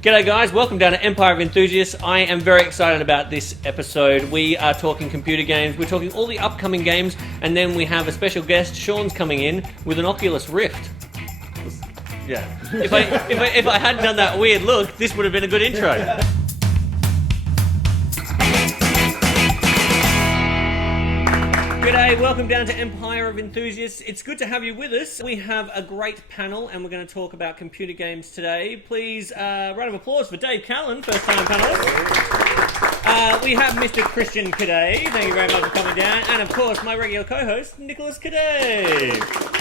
G'day guys, welcome down to Empire of Enthusiasts. I am very excited about this episode. We are talking computer games, we're talking all the upcoming games, and then we have a special guest. Sean's coming in with an Oculus Rift. Yeah. If I hadn't done that weird look, this would have been a good intro. G'day, welcome down to Empire of Enthusiasts. It's good to have you with us. We have a great panel and we're going to talk about computer games today. Please, round of applause for Dave Callan, first time panelist. We have Mr. Christian Caddaye. Thank you very much for coming down. And of course, my regular co-host, Nicholas Caddaye.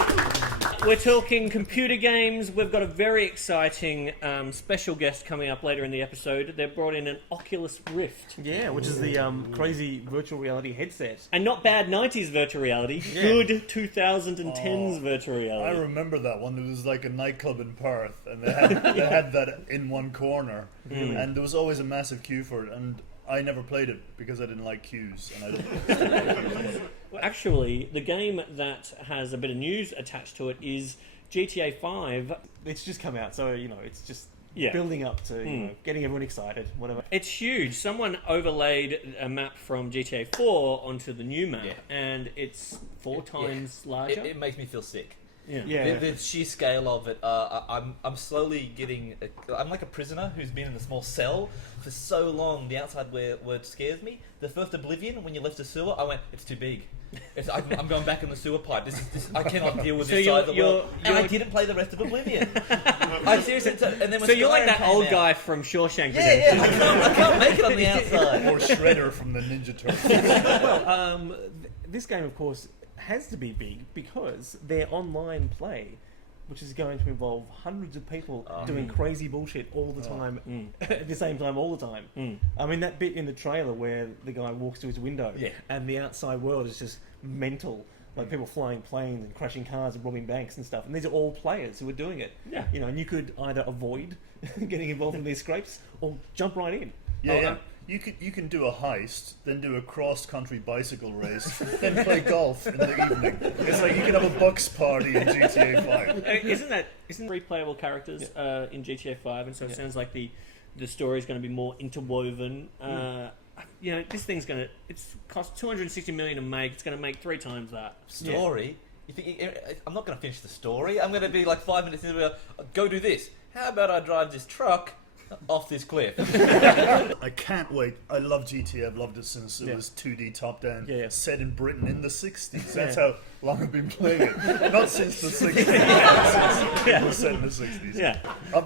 We're talking computer games. We've got a very exciting special guest coming up later in the episode. They've brought in an Oculus Rift. Yeah, which is the crazy virtual reality headset. And not bad 90s virtual reality, good 2010s virtual reality. I remember that one. It was like a nightclub in Perth, and they had that in one corner, and there was always a massive queue for it, and I never played it because I didn't like queues, and I didn't. Well, actually, the game that has a bit of news attached to it is GTA 5. It's just come out, so, it's just building up to, getting everyone excited, whatever. It's huge. Someone overlaid a map from GTA 4 onto the new map, and it's four times larger. It makes me feel sick. Yeah. The sheer scale of it. I'm slowly getting. I'm like a prisoner who's been in a small cell for so long. The outside word scares me. The first Oblivion, when you left the sewer, I went, it's too big. I'm going back in the sewer pipe. This I cannot deal with this side of the world. And I didn't play the rest of Oblivion. I seriously. And then when so you're like that old guy from Shawshank Redemption. I can't make it on the outside. Or Shredder from the Ninja Turtles. Well, this game, of course, has to be big because their online play, which is going to involve hundreds of people doing crazy bullshit all the time, at the same time, all the time. I mean, that bit in the trailer where the guy walks to his window and the outside world is just mental. Like people flying planes and crashing cars and robbing banks and stuff. And these are all players who are doing it. Yeah. And you could either avoid getting involved in these scrapes or jump right in. Yeah. You can do a heist, then do a cross-country bicycle race, then play golf in the evening. It's like you can have a bucks party in GTA 5. Isn't three playable characters in GTA 5, and so it sounds like the story is going to be more interwoven. This thing's it's cost $260 million to make. It's going to make 3 times that. Story? You think I'm not going to finish the story? I'm going to be like 5 minutes into it. Go do this. How about I drive this truck off this cliff? I can't wait. I love GTA. I've loved it since it was 2D top down, set in Britain in the 60s. That's how long I've been playing it. Not since the 60s. Since it was set in the 60s. Yeah. I've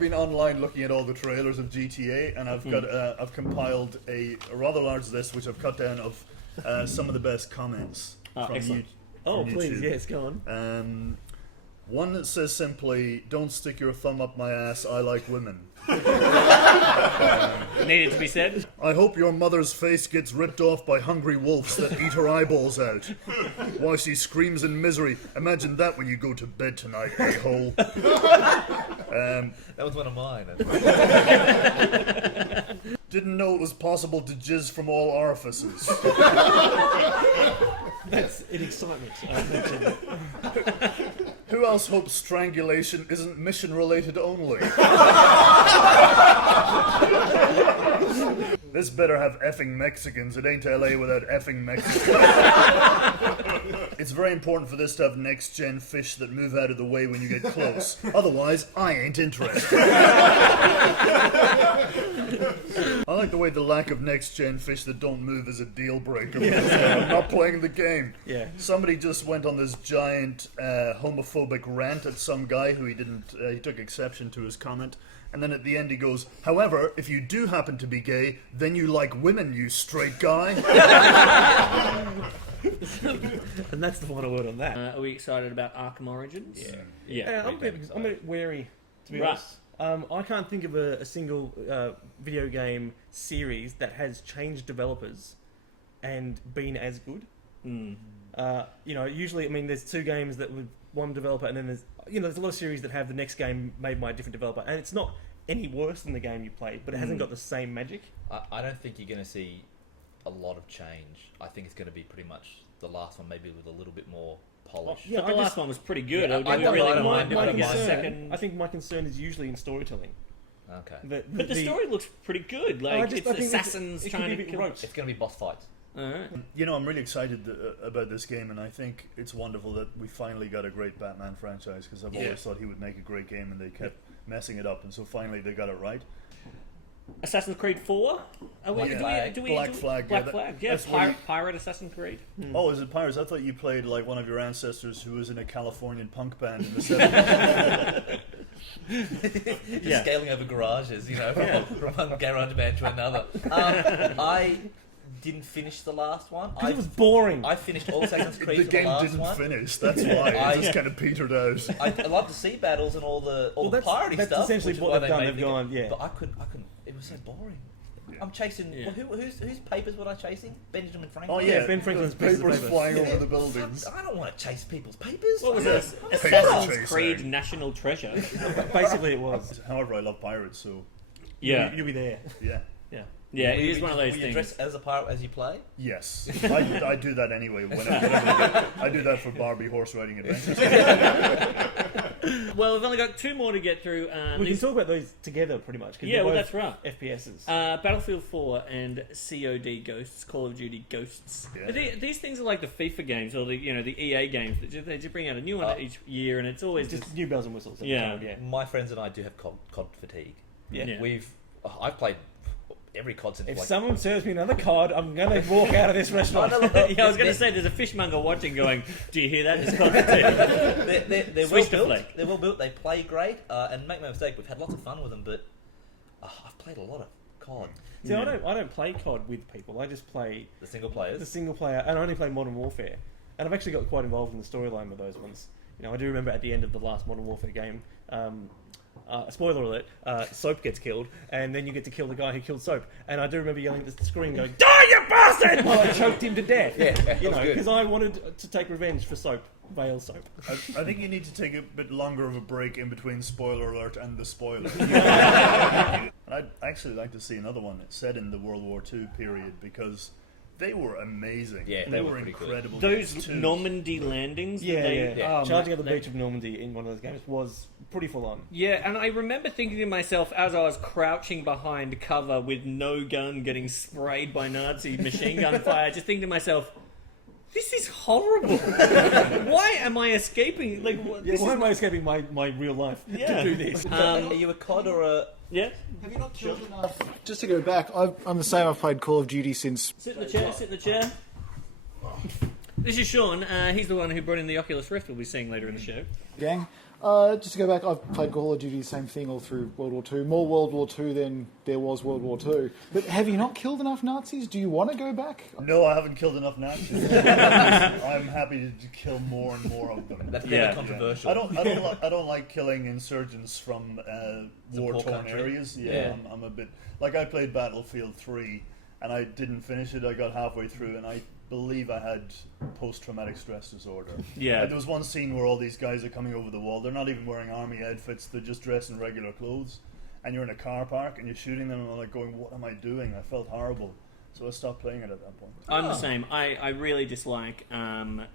been online looking at all the trailers of GTA, and I've compiled a rather large list which I've cut down of some of the best comments from excellent. from Oh, please, YouTube. yes, go on. One that says simply, "Don't stick your thumb up my ass, I like women." Needed to be said. I hope your mother's face gets ripped off by hungry wolves that eat her eyeballs out. Why she screams in misery. Imagine that when you go to bed tonight, a-hole. That was one of mine. Didn't know it was possible to jizz from all orifices. That's an excitement. Who else hopes strangulation isn't mission-related only? This better have effing Mexicans. It ain't LA without effing Mexicans. It's very important for this to have next-gen fish that move out of the way when you get close. Otherwise, I ain't interested. I like the way the lack of next-gen fish that don't move is a deal-breaker. I'm not playing the game. Yeah. Somebody just went on this giant homophobic rant at some guy who he took exception to his comment. And then at the end he goes, however, if you do happen to be gay, then you like women, you straight guy. And that's the final word on that. Are we excited about Arkham Origins? Yeah, I'm a bit wary, to be honest. I can't think of a single video game series that has changed developers and been as good. Usually, there's 2 games that with one developer, and then there's a lot of series that have the next game made by a different developer, and it's not any worse than the game you played, but it hasn't got the same magic. I don't think you're going to see a lot of change. I think it's going to be pretty much the last one, maybe with a little bit more polish. But the last one was pretty good. Yeah, I think my concern is usually in storytelling. Okay. But the story looks pretty good. Like, it's assassins trying to kill... It's going to be boss fights. Alright. You know, I'm really excited about this game, and I think it's wonderful that we finally got a great Batman franchise, because I've always thought he would make a great game, and they kept messing it up, and so finally they got it right. Assassin's Creed 4? Black Flag. Black Flag. Yeah, Pirate Assassin's Creed. Oh, is it Pirates? I thought you played like one of your ancestors who was in a Californian punk band in the 70s. Just scaling over garages, from one garage band to another. I didn't finish the last one. It was boring. I finished all Assassin's Creed The for game the last didn't one. finish. That's why it just kind of petered out. I love the sea battles and all the piratey that's stuff. essentially which is what why they've done. made They've the gone, game. But I couldn't. It was so boring. I'm chasing. Yeah. Well, whose papers was I chasing? Benjamin Franklin. Oh yeah, Ben Franklin's papers paper. flying over the buildings. I don't want to chase people's papers. What was Yeah. this? Paper Assassin's chaser. Creed National Treasure. Basically, it was. However, I love pirates, so Yeah. You'll be there. yeah. Yeah, it is one of those Will you things. dress as a pirate as you play? Yes, I do that anyway. Whenever I do that for Barbie horse riding adventures. Well, we've only got 2 more to get through. We can talk about those together, pretty much. 'Cause Yeah, they're well, both that's right. FPSs. Battlefield 4 and COD Ghosts, Call of Duty Ghosts. Yeah. But these things are like the FIFA games or the EA games. They just bring out a new one each year, and it's always just new bells and whistles. every Yeah. time, yeah. My friends and I do have COD fatigue. Yeah. I've played every COD since. If someone serves me another cod, I'm going to walk out of this restaurant. Yeah, I was going to say, there's a fishmonger watching going, do you hear that? It's competitive. they're Switch to well built. Flake. They're well built. They play great. And make no mistake, we've had lots of fun with them. But I've played a lot of COD. See, I don't play COD with people. I just play The single players. the single player, and I only play Modern Warfare. And I've actually got quite involved in the storyline with those ones. I do remember at the end of the last Modern Warfare game, spoiler alert, Soap gets killed, and then you get to kill the guy who killed Soap. And I do remember yelling at the screen, going, "Die, you bastard!" while I choked him to death. Because I wanted to take revenge for Soap, Vale Soap. I think you need to take a bit longer of a break in between spoiler alert and the spoiler. I'd actually like to see another one set in the World War II period, because they were amazing. Yeah, they they were were pretty good. incredible. Those games too. Normandy landings. Charging at the beach of Normandy in one of those games was pretty full on. Yeah, and I remember thinking to myself as I was crouching behind cover with no gun getting sprayed by Nazi machine gun fire, just thinking to myself, this is horrible. Why am I escaping? Why am I escaping my real life to do this? Are you a COD or a... Yeah? Have you not killed enough? Just to go back, I'm the same. I've played Call of Duty since. Sit in the chair. This is Sean. He's the one who brought in the Oculus Rift we'll be seeing later in the show. Gang. Just to go back, I've played Call of Duty, same thing all through World War II. More World War II than there was World War II. But have you not killed enough Nazis? Do you want to go back? No, I haven't killed enough Nazis. I'm happy to kill more and more of them. That's very controversial. I don't like killing insurgents from war-torn areas. Yeah. I'm a bit like, I played Battlefield 3 and I didn't finish it. I got halfway through and I believe I had post-traumatic stress disorder. Yeah. There was one scene where all these guys are coming over the wall. They're not even wearing army outfits. They're just dressed in regular clothes. And you're in a car park and you're shooting them and I'm like going, what am I doing? I felt horrible. So I stopped playing it at that point. I'm the same. I really dislike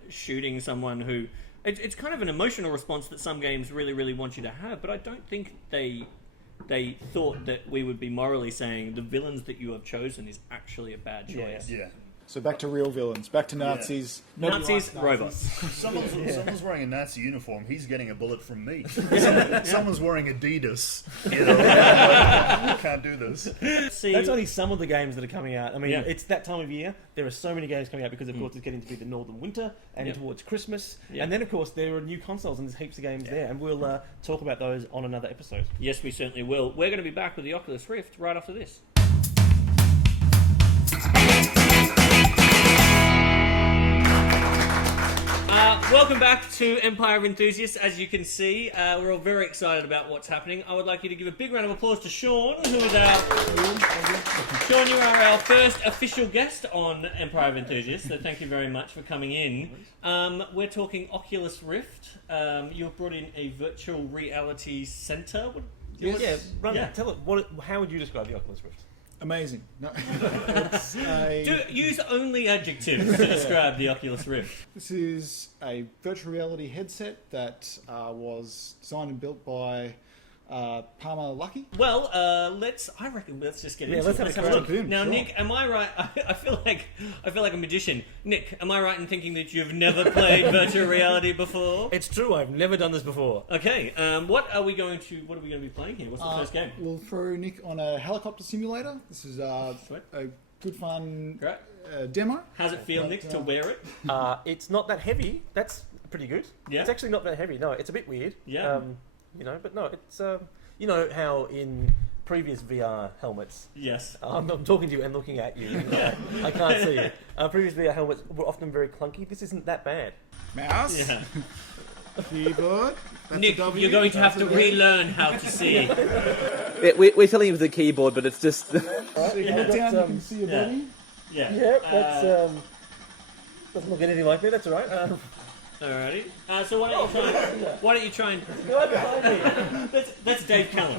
shooting someone who... It's kind of an emotional response that some games really, really want you to have, but I don't think they thought that we would be morally saying the villains that you have chosen is actually a bad choice. Yeah. So back to real villains, back to Nazis. Nobody Nazis, likes robots. Someone's wearing a Nazi uniform. He's getting a bullet from me. Someone's wearing Adidas. You can't do this. See, That's only some of the games that are coming out. I mean, Yeah. it's that time of year. There are so many games coming out because, of course, it's getting to be the northern winter and towards Christmas. Yeah. And then, of course, there are new consoles and there's heaps of games there. And we'll talk about those on another episode. yes, we certainly will. We're going to be back with the Oculus Rift right after this. Welcome back to Empire of Enthusiasts. As you can see, we're all very excited about what's happening. I would like you to give a big round of applause to Sean, who is Sean, you are our first official guest on Empire of Enthusiasts, so thank you very much for coming in. We're talking Oculus Rift. You've brought in a virtual reality centre. Tell it. How would you describe the Oculus Rift? Amazing. No. Use only adjectives to describe the Oculus Rift. This is a virtual reality headset that was designed and built by Palmer Lucky. Well, I reckon let's just get into let's it. have a look. crack. Now, Sure. Nick, am I right? I feel like a magician. Nick, am I right in thinking that you've never played virtual reality before? It's true. I've never done this before. Okay. What are we going to be playing here? What's the first game? We'll throw Nick on a helicopter simulator. This is Sweet. a good fun Great. demo. How's it feel, Nick, to wear it? It's not that heavy. That's pretty good. Yeah. It's actually not that heavy. No, it's a bit weird. Yeah. But no, it's you know how in previous VR helmets. Yes. I'm talking to you and looking at you. I can't see you. Previous VR helmets were often very clunky. This isn't that bad. Mouse. Yeah. Keyboard. That's Nick, a W. you're going to have to That's a W. relearn how to see. We're telling him the keyboard, but it's just. So you look down, you can see your yeah. body. Yeah. Yeah, that's doesn't look anything like me. That's all right. Alrighty. So why don't you try and Go behind me. that's Dave Callan.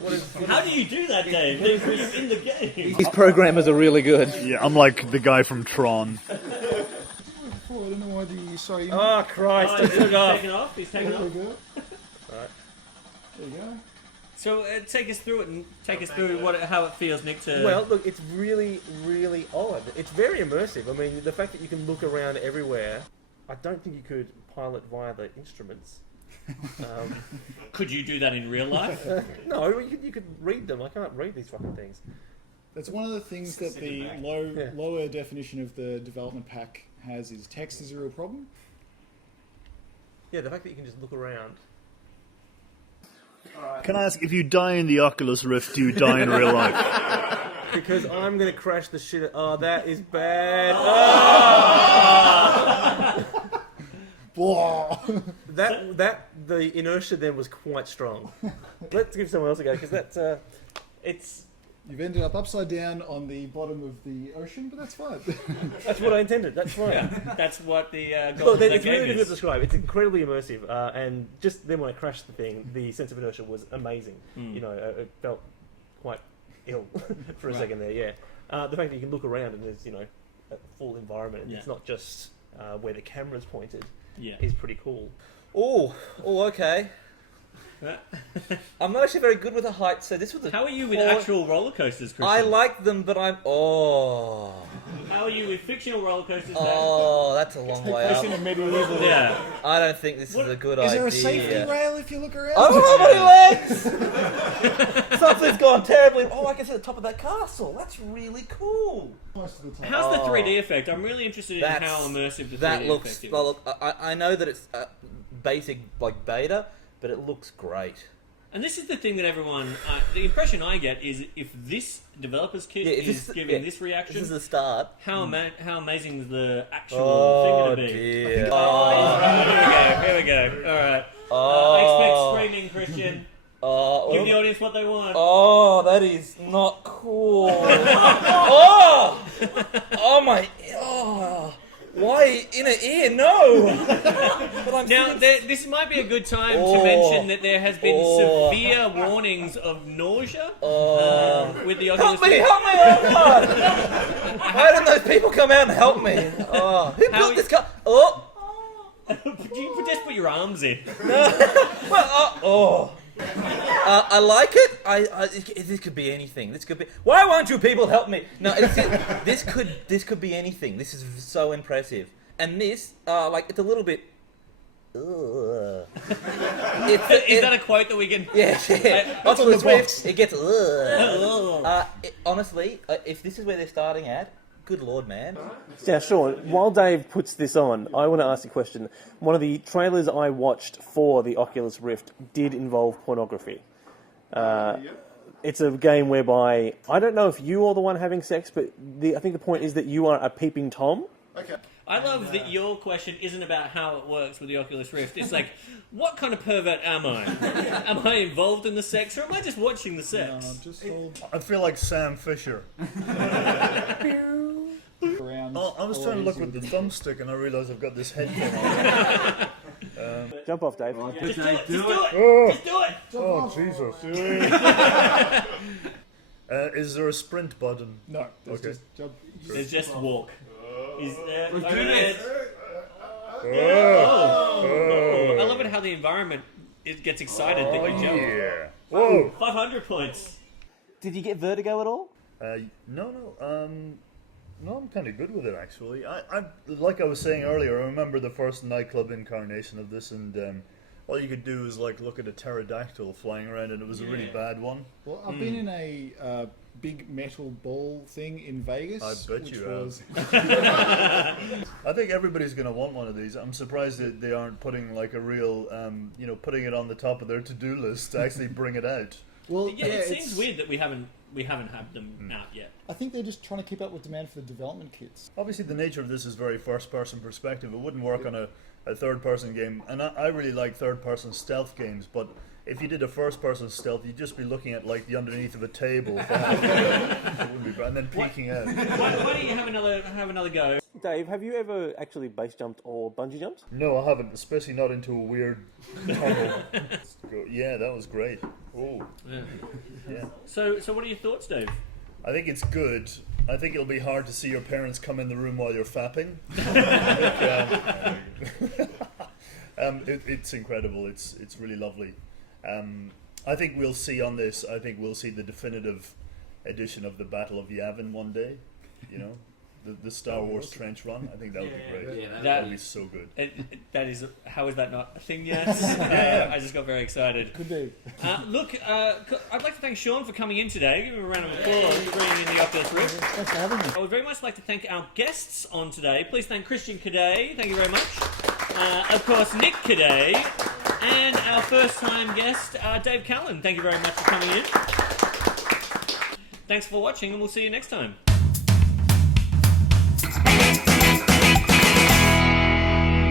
What is? How do you do that, Dave? You're in the game. These programmers are really good. Yeah, I'm like the guy from Tron. Oh, I don't know why the sorry. Oh Christ! I He's took off. taken off. He's taken There we off. go. Alright. There you go. So take us through it and take us through how it feels, Nick. To Well, look, it's really, really odd. It's very immersive. I mean, the fact that you can look around everywhere. I don't think you could pilot via the instruments. could you do that in real life? No, you could read them. I can't read these fucking things. That's one of the things that the Yeah. lower definition of the development pack has is text is a real problem. Yeah, the fact that you can just look around. Can I ask, if you die in the Oculus Rift, do you die in real life? Because I'm going to crash the shit. Oh, that is bad. Blah. The inertia then was quite strong. Let's give someone else a go because it's. You've ended up upside down on the bottom of the ocean, but that's fine. That's what I intended. That's fine. That's what the goal Look, of that it's really game difficult to is. describe. It's incredibly immersive, and just then when I crashed the thing, the sense of inertia was amazing. You know, it felt quite ill for a second there. Yeah, the fact that you can look around and there's a full environment, and it's not just where the camera's pointed, is pretty cool. Oh, okay. I'm not actually very good with the height, so this was a. How are you with actual roller coasters, Christian? I like them, but I'm. Oh. How are you with fictional roller coasters? Dave? Oh, that's a long way Place in up. a medieval. Yeah. I don't think this is a good Is idea. there a safety rail if you look around? I don't have any legs! Something's gone terribly. Oh, I can see the top of that castle. That's really cool. Most of the time. How's the 3D effect? I'm really interested in That's- how immersive the 3D That effect looks. is. Well, look, I know that it's basic, like beta, but it looks great. And this is the thing that everyone... the impression I get is if this developer's kit if is this- giving this reaction, This is the start. how amazing is the actual Oh thing going to be? dear. Here we go. All right. Oh. Expect screaming, Christian. Oh. Give the audience what they want. Oh, that is not cool. Oh! Oh my... Oh! Why in an ear? No! But I'm Now, sitting- this might be a good time to Oh. mention that there has been Oh. severe warnings of nausea Oh. with the Oculus Help me! Rift. Help me! Oh God! Why didn't those people come out and help me? Oh, who How built this car? Oh! You just put your arms in. I like it. This could be anything. This could be. Why won't you people help me? No, this could be anything. This is so impressive. And this, it's a little bit. Ugh. Is that a quote that we can... Yeah. That's on the Oculus Rift, box. it gets. Ugh. Honestly, if this is where they're starting at, good lord, man. Now, Sean, while Dave puts this on, I want to ask a question. One of the trailers I watched for the Oculus Rift did involve pornography. It's a game whereby, I don't know if you are the one having sex, but I think the point is that you are a peeping Tom. Okay. I love that your question isn't about how it works with the Oculus Rift. It's like, what kind of pervert am I? Am I involved in the sex, or am I just watching the sex? Just hold I feel like Sam Fisher. around. Oh, I was trying to look with the thumbstick and I realised I've got this headphone on. Jump off, Dave. Just do it! Just do it! Oh, Jesus. Is there a sprint button? No. There's Okay. just jump. There's just walk. Is there... Oh. Oh, I love it how the environment it gets excited that you jump. Yeah. Whoa. 500 points. Did you get vertigo at all? No, I'm kind of good with it actually. I like I was saying earlier. I remember the first nightclub incarnation of this, and all you could do was like look at a pterodactyl flying around, and it was a really bad one. Well, I've been in a big metal ball thing in Vegas. I bet which you have. was I think everybody's going to want one of these. I'm surprised that they aren't putting like a real, putting it on the top of their to-do list to actually bring it out. Well, Yeah, it seems weird that we haven't had them out yet. I think they're just trying to keep up with demand for the development kits. Obviously, the nature of this is very first-person perspective. It wouldn't work on a third-person game, and I really like third-person stealth games, but if you did a first-person stealth, you'd just be looking at like the underneath of a table, it wouldn't be bad, and then peeking out. Why don't you have another go? Dave, have you ever actually base jumped or bungee jumped? No, I haven't, especially not into a weird tunnel. Yeah, that was great. Oh, yeah. So what are your thoughts, Dave? I think it's good. I think it'll be hard to see your parents come in the room while you're fapping. It's incredible. It's really lovely. I think we'll see on this. I think we'll see the definitive edition of the Battle of Yavin one day. You know, the Star Wars trench run. I think that would be great. Yeah, that would be so good. That is. How is that not a thing yet? I just got very excited. Could be. Look, I'd like to thank Sean for coming in today. Give him a round of applause for bringing in the Oculus Rift. Thanks for having me. I would very much like to thank our guests on today. Please thank Christian Caddaye. Thank you very much. Of course, Nick Caddaye. And our first-time guest, Dave Callan. Thank you very much for coming in. Thanks for watching, and we'll see you next time.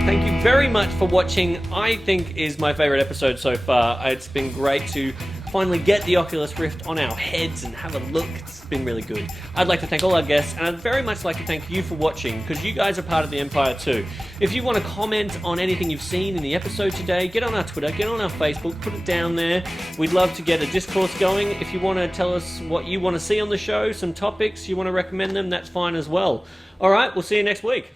Thank you very much for watching. I think is my favourite episode so far. It's been great to finally get the Oculus Rift on our heads and have a look. It's been really good. I'd like to thank all our guests, and I'd very much like to thank you for watching, because you guys are part of the Empire too. If you want to comment on anything you've seen in the episode today, get on our Twitter, get on our Facebook, put it down there. We'd love to get a discourse going. If you want to tell us what you want to see on the show, some topics you want to recommend them, that's fine as well. Alright, we'll see you next week.